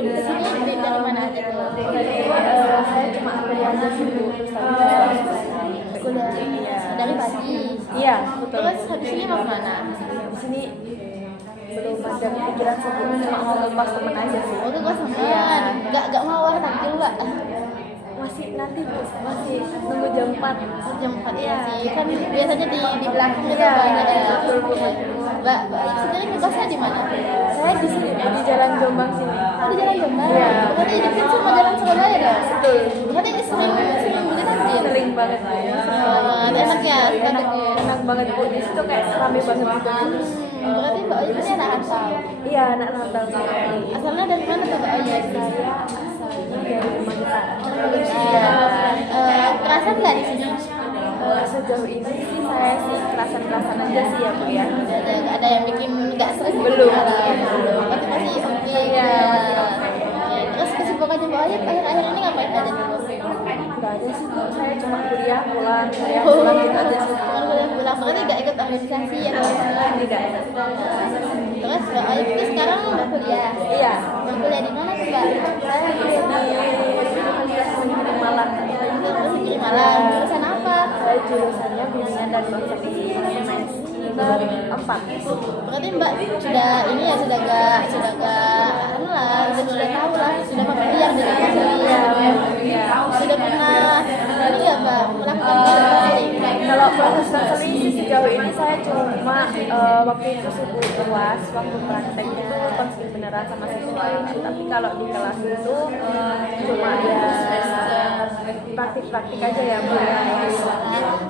sebelum kesini dari mana aja tuh? Saya cuma kuliah aja sih Bu, terus tadi saya Kuliah dari pagi. Iya, betul. Terus habis ini mau kemana? Di sini belum ada pikiran sih Bu, cuma mau lepas temen aja sih. Oh tuh teman. Iya. Gak mau war tampil mbak. Masih nanti Bu, masih nunggu jam 4. Jam 4 ya sih kan biasanya di belakang gitu Iya, banyak ya. betul, Bu. Mbak sebenarnya kosnya di mana? Saya di sini di Jalan Jombang sini. Oh, di Jalan Jombang. Iya. Berarti dekat sama Jalan Surabaya dong. Betul. Berarti ini sering juga tampil. Sering banget. Enak ya, Enak banget Bu. Di situ kayak rame banget juga. Berarti Mbak Oyi ini anak rantau. Iya, anak rantau sih. Asalnya dari mana tuh Mbak Oyi? Saya asalnya dari Magetan. Kerasan nggak di sini? Sejauh ini sih saya sih kerasan-kerasan aja sih ya Bu ya. Ada yang bikin nggak stres? Belum. Berarti masih oke. Iya. Terus kesibukannya Mbak Oyi akhir-akhir ini ngapain aja dulu? Nggak ada sih Bu, saya cuma kuliah pulang gitu aja sih. Kuliah pulang berarti nggak ikut organisasi ya? Tidak. Terus Mbak Oyi itu sekarang udah kuliah. Iya. Berkuliah di mana sih Mbak? Saya kuliah di Universitas Negeri Malang. Terus di Malang. Jurusan apa? Saya jurusannya bimbingan dan konsepsi semester 4. Berarti Mbak sudah ini ya sudah gak anu lah, sudah tahu lah, sudah familiar dengan Iya. sudah pernah ini ya Mbak melakukan konseling. Kalau proses konseling sih sejauh ini saya cuma waktu itu sih Bu UAS, waktu praktek itu konseling beneran sama siswa. Tapi kalau di kelas itu cuma ya praktik-praktik aja ya Bu ya.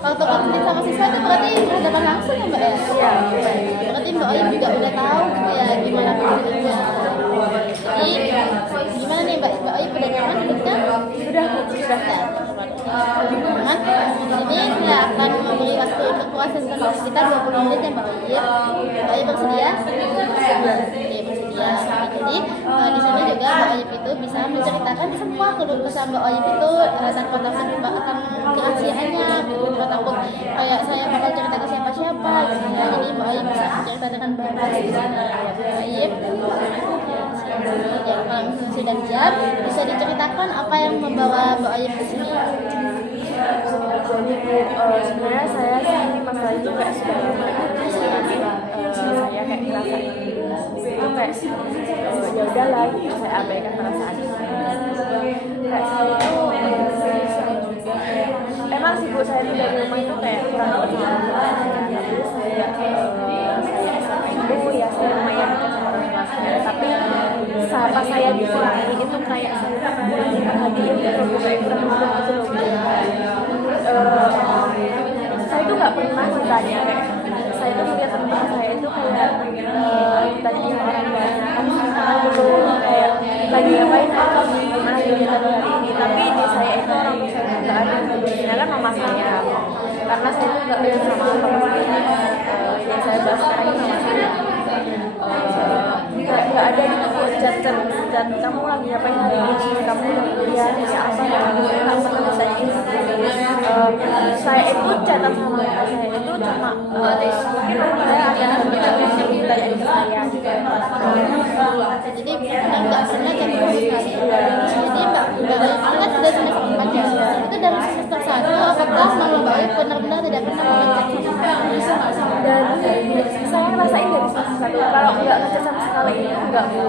Waktu konseling sama siswa itu berarti berhadapan langsung ya Mbak ya? Iya. Berarti Mbak Oyi juga udah tahu gitu ya gimana konselingnya. Jadi gimana nih Mbak Oyi pada nyaman hidupnya? Sudah Bu, sudah. Teman-teman, di sini saya akan memberi waktu untuk proses konseling kita 20 menit ya Mbak Oyi. Mbak Oyi bersedia? Oke, bersedia. Jadi di sini juga Mbak Oyi itu bisa menceritakan semua keluh kesah Mbak Oyi itu tanpa takut Mbak akan kerahasiaannya, tanpa takut kayak saya bakal cerita ke siapa-siapa gitu ya. Jadi Mbak Oyi bisa cerita dengan bebas di sini. Mbak Oyi, ya kalau misalnya sudah siap, bisa diceritakan apa yang membawa Mbak Oyi ke sini. Jadi sebenarnya saya sih masalah itu kayak sudah saya kayak ngerasa itu kayak ya udahlah gitu, saya abaikan perasaan itu kayak saya itu emang sih Bu, saya itu dari rumah itu kayak kurang berpengalaman. Jadi saya SMA itu ya saya lumayan dekat sama orang tua saya, tapi pas saya di sini itu kayak saya kurang diperhatiin gitu Bu, kayak kurang dukung gitu loh Bu. Saya itu nggak pernah ditanya kayak saya itu melihat teman saya itu kayak tadi orang banyak kan dulu kayak lagi ngapain kamu gimana kegiatan hari ini, tapi di saya itu orang tua saya nggak ada yang kan mama saya, karena saya itu nggak bisa sama papa saya yang saya bahas sekarang ini mama saya nggak ada gitu kok dan kamu lagi ngapain hari ini, kamu udah kuliah ya apa ya nggak pernah ditanya itu. Saya itu catat sama bapak saya itu cuma saya ada ditanya ke saya juga. Jadi nggak pernah jadi sekali. Jadi Mbak Oyi kan sudah semester 4 ya. Itu dari semester 1 apakah Mbak Oyi benar-benar tidak pernah mengecek? Dan saya ngerasain dari semester 1 kalau nggak ngecek sama sekali itu nggak Bu,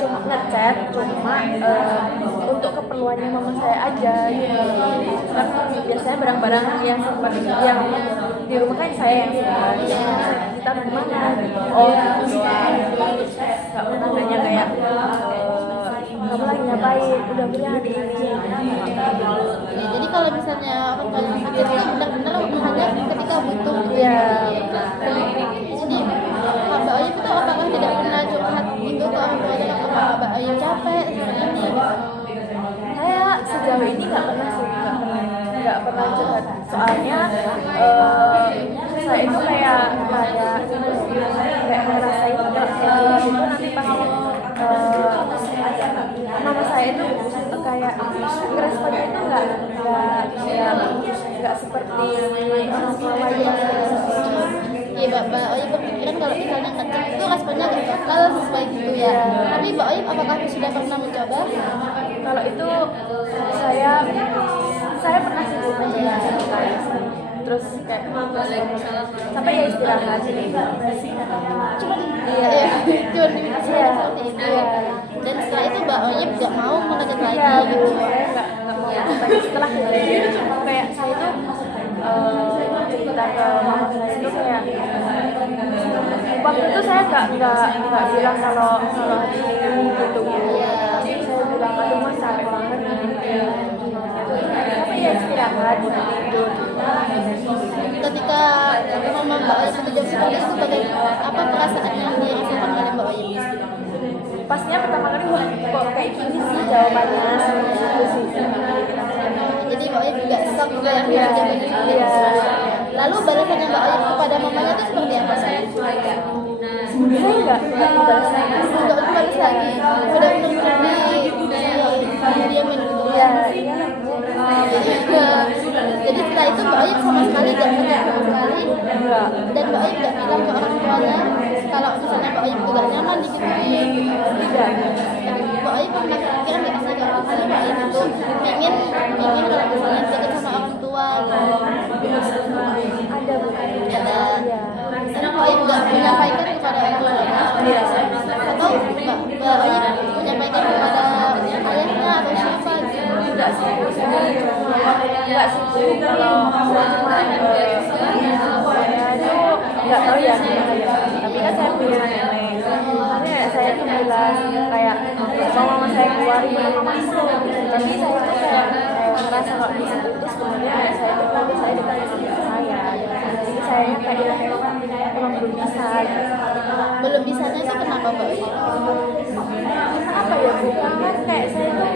cuma ngecek cuma untuk keperluannya mama saya aja gitu. Kan biasanya barang-barang yang seperti yang di rumah kan saya yang simpan, kita gimana gitu. Oh gitu doang, nggak pernah nanya kayak kamu lagi ngapain, udah kuliah hari ini. Ya, jadi kalau misalnya orang tua yang sakit itu benar-benar hanya ketika butuh gitu Iya. Jadi Mbak Oyi itu apakah tidak pernah curhat gitu ke orang tua kalau Mbak Oyi capek seperti ini? Saya sejauh ini nggak pernah sih, nggak pernah curhat. Soalnya saya itu kayak ngerasain kalau saya curhat itu nanti pasti mama saya itu kayak ngeresponnya itu nggak seperti orang tua lain. Iya Mbak Oyi berpikir kepikiran kalau misalnya ngecek itu responnya gak bakal sesuai gitu ya. Tapi Mbak Oim apakah sudah pernah mencoba? Kalau itu saya pernah sih mencoba satu kali sih. Terus kayak sampai ya istirahat jadi Cuman iya, cuman diminta seperti itu. Dan setelah itu Mbak Oim gak mau mengejar lagi iya gitu. saya nggak mau lanjut setelah kejadian kayak saya tuh cerita ke mama saya itu kayak waktu itu saya nggak bilang kalau hari ini gitu saya bilang aduh mas capek banget tapi ya istirahat tidur Ketika mama Mbak Oim bekerja seperti itu, bagaimana apa perasaan yang dirasakan oleh Mbak Oim? pastinya pertama kali wah kok kayak gini sih jawabannya gitu sih. Jadi Mbak Oim juga shock juga yang bekerja begitu. Lalu balasannya Mbak Oim kepada mamanya itu seperti apa sih? Saya nggak dibalas lagi. Nggak dibalas lagi, benar-benar diamin gitu. Iya. Jadi setelah itu Mbak Oim sama sekali nggak ngecek sama sekali. Enggak. Dan Mbak Oim nggak bilang ke orang tuanya kalau misalnya Mbak Oim juga nyaman di situ. Tidak. Mbak Oim pernah kepikiran nggak sih kalau misalnya Mbak Oim itu ingin kalau misalnya dekat sama orang tua gitu. Ada bu. Ada. Iya. Karena Mbak Oim nggak menyampaikan kepada orang tuanya. Iya. Atau Mbak Oim menyampaikan kepada ayahnya atau siapa gitu. Enggak sih. Enggak sih bu. Kalau saya cuma saya itu nggak tahu ya gimana ya. Tapi kan saya punya nenek. Makanya saya tuh bilang kayak kalau mama saya keluar bilang mama itu. Tapi saya tuh kayak ngerasa kalau di situ itu sebenarnya saya tuh kalau saya dekat sama saya. Jadi saya kayak emang belum bisa. Belum bisanya itu kenapa Mbak Oim? Apa ya bu? Kan kayak saya tuh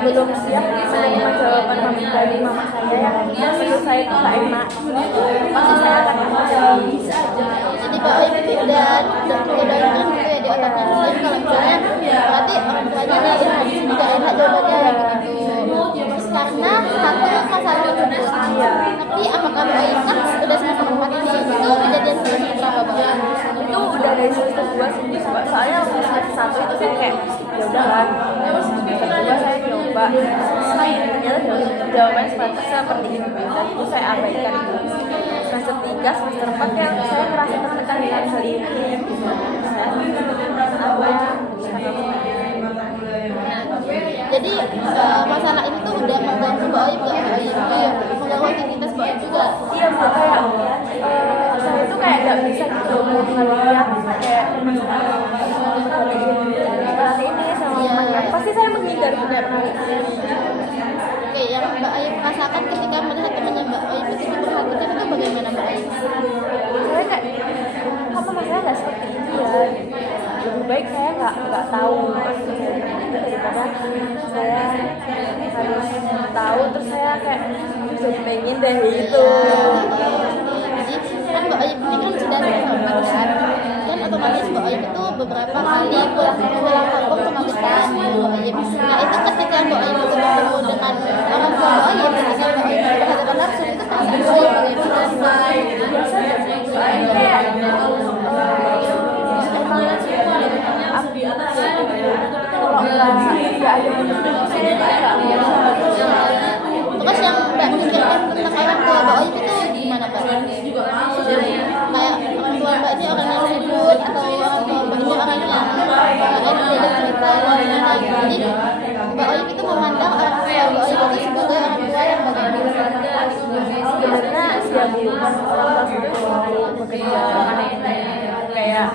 belum siap menerima jawaban dari mama saya yang menurut saya itu nggak enak. Pasti saya akan menjawab. Jadi Mbak Oim itu udah kedoktrin gitu ya di otaknya Mbak Oim kalau misalnya berarti orang tuanya nih di sini nggak enak jawabannya gitu. Karena satu masalah tersebut. Tapi apakah Mbak Oim kan udah semester 4 ini itu kejadian semester berapa Mbak Oim? Itu udah dari semester 2 sih soalnya waktu semester 1 itu saya kayak ya udah kan semester 2 saya coba ternyata jawabannya seperti itu dan itu saya abaikan semester 3 semester 4 kayak saya merasa tertekan dengan hal ini Jadi masalah ini tuh udah mengganggu Mbak Oim nggak Mbak Oim? Mengganggu aktivitas Mbak Oim juga? iya bu kayak saya tuh kayak nggak bisa gitu ngeliat kayak hari ini sama mamanya pasti saya menghindar kayak pernah Oke, yang Mbak Oim rasakan ketika melihat temannya Mbak Oim itu diperhatikan itu bagaimana Mbak Oim? saya kayak apa masalah nggak seperti ini ya lebih baik saya nggak tahu daripada saya harus tahu terus saya kayak jadi pengen deh itu Jadi kan Mbak Oim ini kan sudah sama kan otomatis Mbak Oim itu beberapa kali pulang kampung ke Magetan Mbak Oim. Nah itu ketika Mbak Oim itu bertemu dengan orang tua Mbak Oim, ketika Mbak Oim berhadapan langsung itu perasaan Mbak Oim bagaimana? biasa kayak kalau nggak ada benar saya nggak biasa. Terus yang Mbak pikirkan tentang orang tua Mbak Oim itu gimana Mbak? Kayak orang tua Mbak ini orang yang sibuk atau orang tua Mbak ini orang yang enak diajak cerita atau gimana gitu. Jadi Mbak Oim itu memandang orang tua Mbak Oim itu sebagai orang tua yang bagaimana? Sebenarnya siap orang tua itu selalu bekerja kayak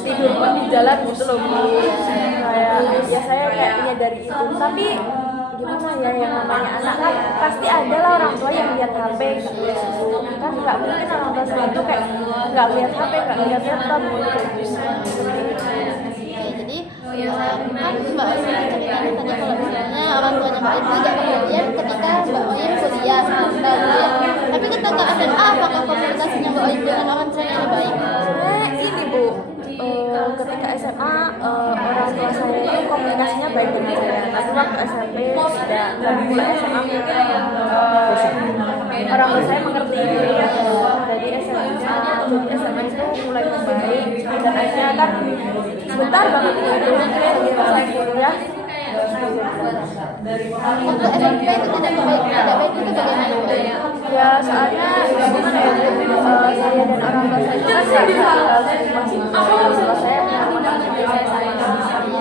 tidur pun di jalan gitu loh bu kayak ya saya kayak menyadari itu tapi gimana ya yang namanya anak kan pasti ada lah orang tua yang lihat HP kan nggak mungkin orang tua saya itu kayak nggak lihat HP nggak lihat laptop Jadi kan Mbak Oim ceritanya tadi kalau misalnya orang tuanya Mbak Oim tidak perhatian ketika Mbak Oim kuliah semester ya. Tapi ketika SMA apakah komunikasinya Mbak Oim dengan orang tuanya ini baik? ini bu ketika SMA orang tua saya itu komunikasinya baik dengan saya tapi waktu SMP tidak tapi mulai SMA mungkin orang tua saya mengerti jadi SMA jadi SMA itu mulai membaik dan akhirnya kan sebentar banget itu saya kuliah. Waktu SMP itu tidak baik itu bagaimana Mbak? Ya soalnya gimana ya, saya dan orang tua saya itu kan nggak tinggal sama saya sayang. Tapi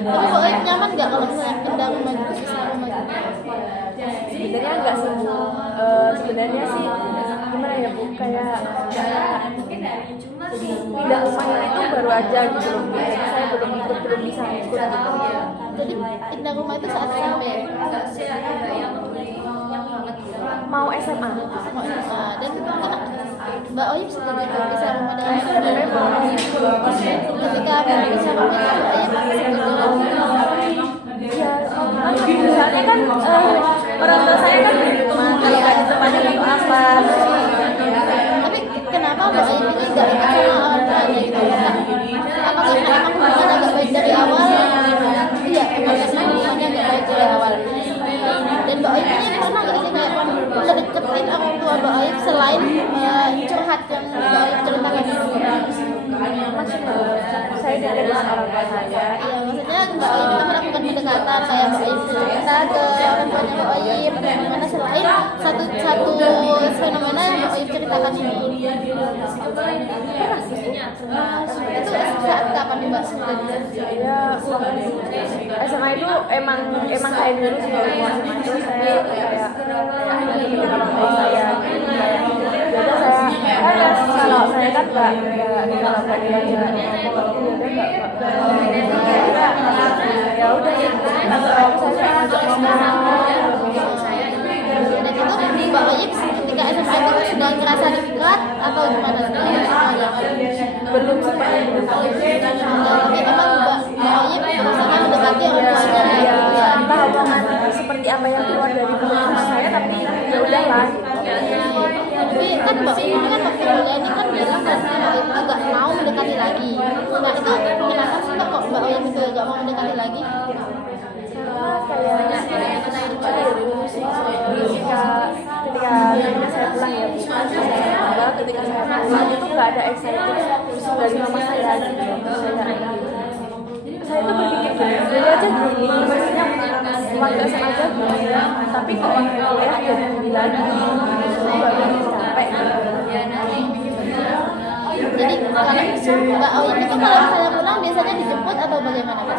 Mbak Oip nyaman nggak kalau misalnya pindah rumah gitu, pisah rumah gitu? Sebenarnya enggak sih Bu. Sebenarnya sih gimana ya Bu, kayak pindah rumahnya itu baru aja gitu. Saya belum bisa ikut gitu. Jadi pindah rumah itu saat SMP? Mau SMA. Dan Mbak Oip setuju tuh pisah rumah dengan Sebenarnya mau ketika pisah rumah itu Mbak Oip setuju? ya misalnya kan orang tua saya kan di rumah kayak tempatnya untuk apa. Tapi kenapa Mbak Oip ini nggak ikut sama orang tuanya gitu? Apa karena emang hubungannya agak baik dari awal? Iya, emang karena hubungannya agak baik dari awal. Dan Mbak Oip ini pernah nggak sih kayak udah deketin orang tua Mbak Oip selain curhat yang Mbak Oip ceritakan? Saya dari orang tua saya. Iya, maksudnya Mbak Oip itu melakukan pendekatan kayak Mbak Oip cerita ke orang tuanya Mbak Oip bagaimana selain satu fenomena yang Mbak Oip ceritakan ini. Itu saat kapan Mbak? Ya SMA itu emang saya dulu sih kalau mau SMA itu saya kayak orang tua saya kayak jadi saya kan kalau saya kan nggak ya udah saya ajak ngomong. Dan itu Mbak Oip ketika SMA itu sudah ngerasa dekat atau gimana? Belum seperti itu. Tapi emang Mbak Oip berusaha mendekati orang tuanya Ya, gitu ya. entah omongan seperti apa yang keluar dari mulut saya, tapi ya udahlah. Tapi kan Mbak Oip ini kan waktu kuliah ini kan bilang kan Mbak Oip itu gak mau mendekati lagi. Nah itu kenapa sih kok Mbak Oip itu gak mau mendekati lagi? Karena kayak dulu sih ketika saya pulang ya Bu, ketika saya pulang itu nggak ada excited dari mama saya gitu. Saya tuh berpikir dulu aja gini, maksudnya waktu SMA aja gini, tapi kok waktu kuliah jadi gini lagi, saya baru capek. Jadi kalau Mbak Oip itu kalau misalnya pulang biasanya dijemput atau bagaimana Mbak?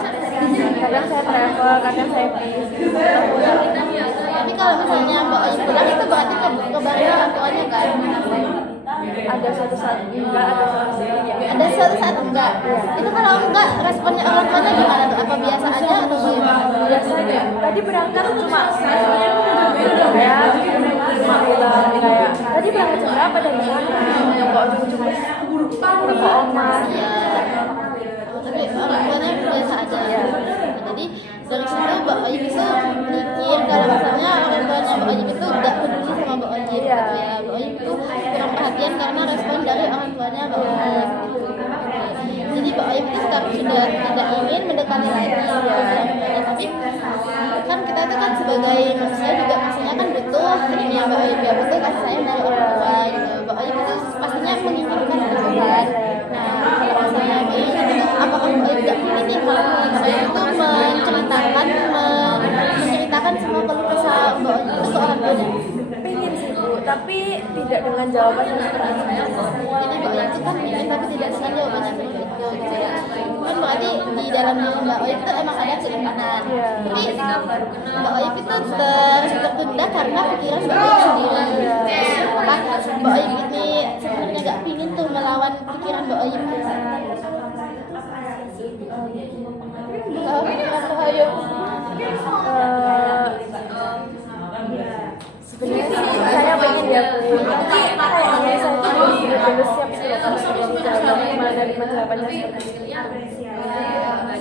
Kadang saya travel, kadang saya bis. Tapi kalau misalnya Mbak Oip pulang itu berarti ke bareng orang tuanya kan? Ada suatu saat enggak, ada suatu saat ya. Ada suatu saat enggak. Itu kalau enggak responnya orang tuanya gimana tuh? Apa biasa aja atau bagaimana? Biasa aja. Tadi berangkat cuma ya cuma bilang kayak tadi berangkat jam berapa dari mana? Kok ujung-ujungnya ke oma. Tapi orang tuanya biasa aja ya. Jadi dari situ Mbak Oip itu mikir kalau misalnya orang tuanya Mbak Oip itu enggak peduli sama Mbak Oip gitu ya. Mbak Oip itu kurang perhatian karena respon dari orang tuanya Mbak Oip gitu. Jadi Mbak Oip itu sekarang sudah tidak ingin mendekati lagi gitu ya. Tapi kan kita itu kan sebagai manusia juga maksudnya kan butuh ini ya Mbak Oip ya, butuh kasih sayang dari orang tua gitu. Mbak Oip itu pastinya menginginkan itu kan. Nah kalau misalnya Mbak Oip itu apakah Mbak Oip gak ingin nih kalau Mbak Oip itu menceritakan semua keluh kesah Mbak Oip itu ke orang tuanya? Pengen sih Bu, tapi tidak dengan jawaban yang seperti itu. Jadi Mbak Oip itu kan ingin tapi tidak dengan jawabannya seperti itu gitu ya. Kan berarti di dalam diri Mbak Oip itu emang ada keinginan. Tapi Mbak Oip itu tertunda karena pikiran Mbak Oip sendiri. Apa Mbak Oip ini sebenarnya gak pingin tuh melawan pikiran Mbak Oip. Sebenarnya saya pengen ya Bu, tapi kayaknya saya tuh belum siap sih kalau menerima jawabannya seperti itu.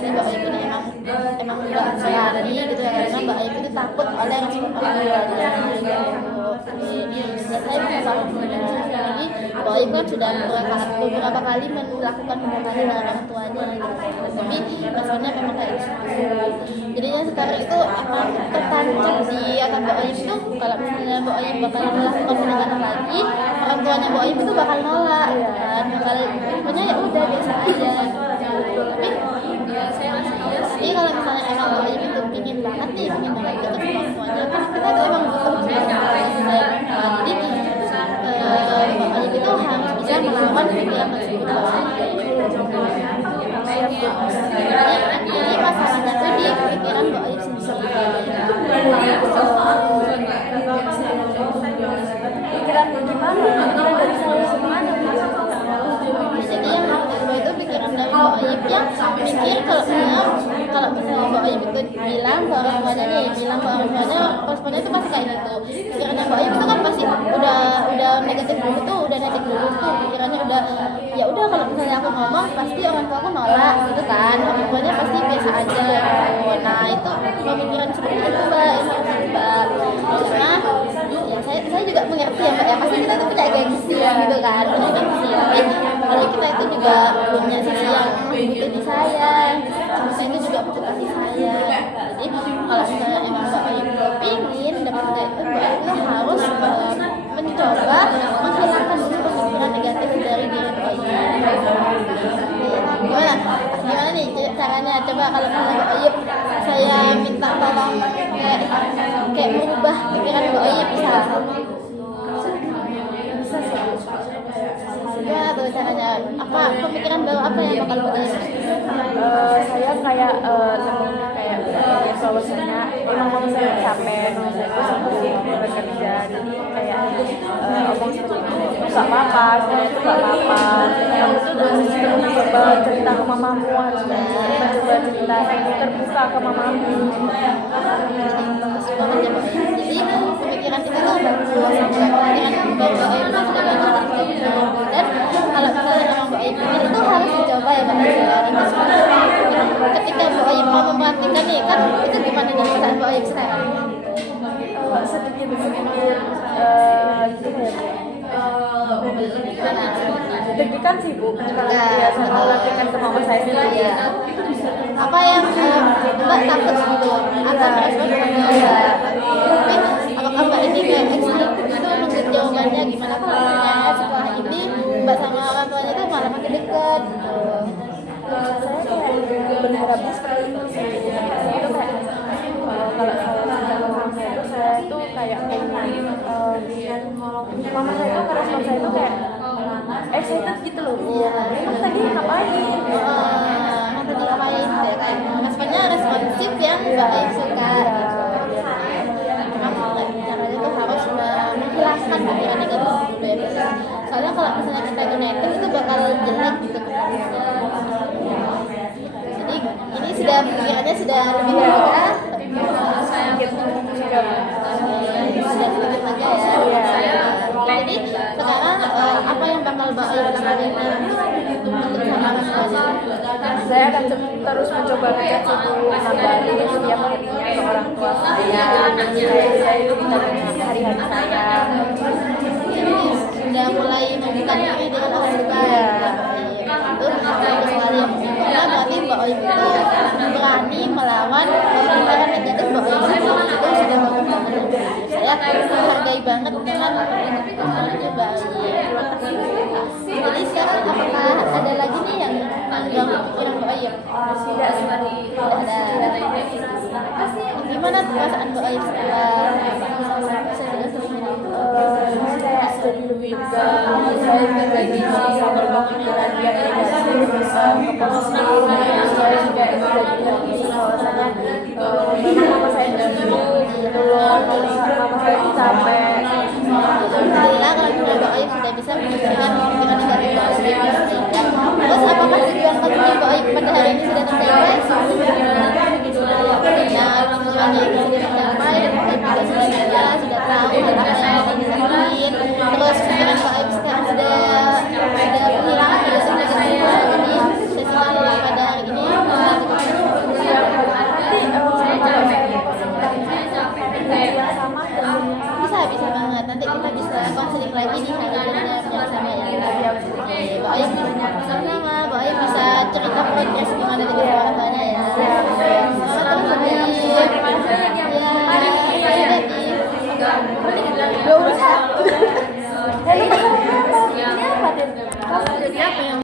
Jadi Mbak Oip ini emang nggak berani gitu ya karena Mbak Oip itu takut oleh respon orang tuanya gitu. Ya saya punya paham ya. Jadi Mbak Oip kan sudah beberapa kali melakukan pendekatan dengan orang tuanya gitu. Tapi responnya memang kayak gitu. Jadinya sekitar itu akan tertancap di atas Mbak Oyim itu. Kalau misalnya Mbak Oyim bakal melakukan pernikahan lagi, orang tuanya Mbak Oyim itu bakal nolak gitu kan, bakal pokoknya ya udah biasa aja gitu. Tapi kalau misalnya emang Mbak Oyim itu pingin banget nih, pingin banget deket sama orang tuanya, kan kita tuh emang butuh kasih sayang. Jadi Mbak Oyim itu harus bisa melawan pikiran tersebut. Jadi masalahnya tuh di pikiran Mbak Oyim sendiri. Pikiran gimana? Pikiran dari saya gimana? Jadi yang harus diubah itu pikiran dari Mbak Oyim yang mikir kalau misalnya Mbak Oyim itu bilang ke orang tuanya nih, bilang ke orang tuanya, responnya itu pasti kayak gitu. Pikirannya Mbak Oyim itu kan pasti udah negatif dulu tuh, pikirannya udah ya udah kalau misalnya aku ngomong pasti orang tua aku nolak gitu kan, orang tuanya pasti biasa aja gitu. Nah itu pemikiran seperti itu Mbak yang harus diubah. Karena ya saya juga mengerti ya Mbak ya, pasti kita tuh punya gengsi gitu kan, punya gengsi. Kalau kita itu juga punya sisi yang butuh disayang, kita itu juga butuh kasih sayang. Jadi kalau misalnya emang Mbak Oyim pingin dapat kayak itu, Mbak Oyim itu harus mencoba menghilangkan dulu pemikiran negatif dari diri Mbak Oyim. Gimana nih caranya? Coba kalau misalnya Mbak Oyim saya minta tolong kayak merubah pikiran Mbak Oyim bisa gimana tuh caranya? Apa pemikiran baru apa yang bakal Mbak Oyim? Saya kayak kayak bahwasanya emang mama saya capek, mama saya itu sibuk bekerja, jadi kayak omong seperti itu nggak apa-apa, sebenarnya itu nggak apa-apa. Kamu tuh harus mencoba cerita ke mamamu, harus mencoba cerita terbuka ke mamamu. Jadi pemikiran kita tuh bagus, pemikiran Mbak Oyim itu sudah bagus dan kalau misalnya emang Mbak Oyim itu harus dicoba ya Mbak Oyim. Ketika Mbak Oyim mau memperhatikan nih kan, itu gimana nih perasaan Mbak Oyim sekarang? Sedikit gitu ya, deg-degan sih Bu, kalau dia memperhatikan ke mama saya sendiri. Apa yang Mbak takut gitu akan respon Mbak? Apakah Mbak ini kayak excited gitu nunggu jawabannya gimana kalau misalnya setelah ini Mbak sama orang tuanya tuh malah makin dekat gitu? Saya kayak berharapnya seperti itu sih. Saya itu kayak kalau saya sama mama saya itu, saya itu kayak mama saya itu ngerespon saya itu kayak excited gitu loh. Iya. Emang tadi ngapain? Emang tadi ngapain? Kayak responnya responsif yang Mbak Oyim suka gitu. Caranya tuh harus menghilangkan pikiran negatif dulu ya. Soalnya kalau misalnya kita gunakan itu bakal jelek gitu kemudian. Jadi ini pikirannya sudah lebih terbuka. Sedikit aja ya. Jadi sekarang apa yang bakal Mbak Oyim lakukan untuk sama orang tuanya? Saya akan terus mencoba berjasa dulu mengabari setiap harinya ke orang tua saya. Saya itu ditanya hari-hari saya. Jadi sudah mulai membuka diri dengan orang tua ya. Itu bagus sekali. Karena berarti Mbak Oyim itu berani melawan pikiran negatif Mbak Oyim itu sudah bagus banget. Saya menghargai banget dengan perkembangannya Mbak Oyim. Jadi sekarang apakah ada lagi nih yang mengganggu pikiran Mbak Oyim? Tidak ada. Gimana perasaan Mbak Oyim sekarang? Saya jadi lebih lega. Saya bisa berubah pikiran dia negatif ke positif. Saya juga jadi bahwasanya memang mama saya sibuk gitu loh. Mama saya capek. Alhamdulillah kalau Mbak Oyim sudah bisa memikirkan pikiran negatif Mbak Oyim. Terus apakah tujuan penting Mbak Oyim pada hari ini sudah tercapai? Ya, tujuannya itu sudah tercapai dan Mbak Oyim juga sudah lega, sudah tahu apa yang mau dilakuin. Terus pikiran Mbak Oyim sekarang sudah hilang dari negatifnya. Jadi sesi malam pada hari ini bisa banget. Nanti kita bisa konseling lagi di hari yang sama ya. Mbak Oyim sama-sama. Mbak Oyim bisa cerita progres gimana dengan orang tuanya ya. Selamat jadi apa yang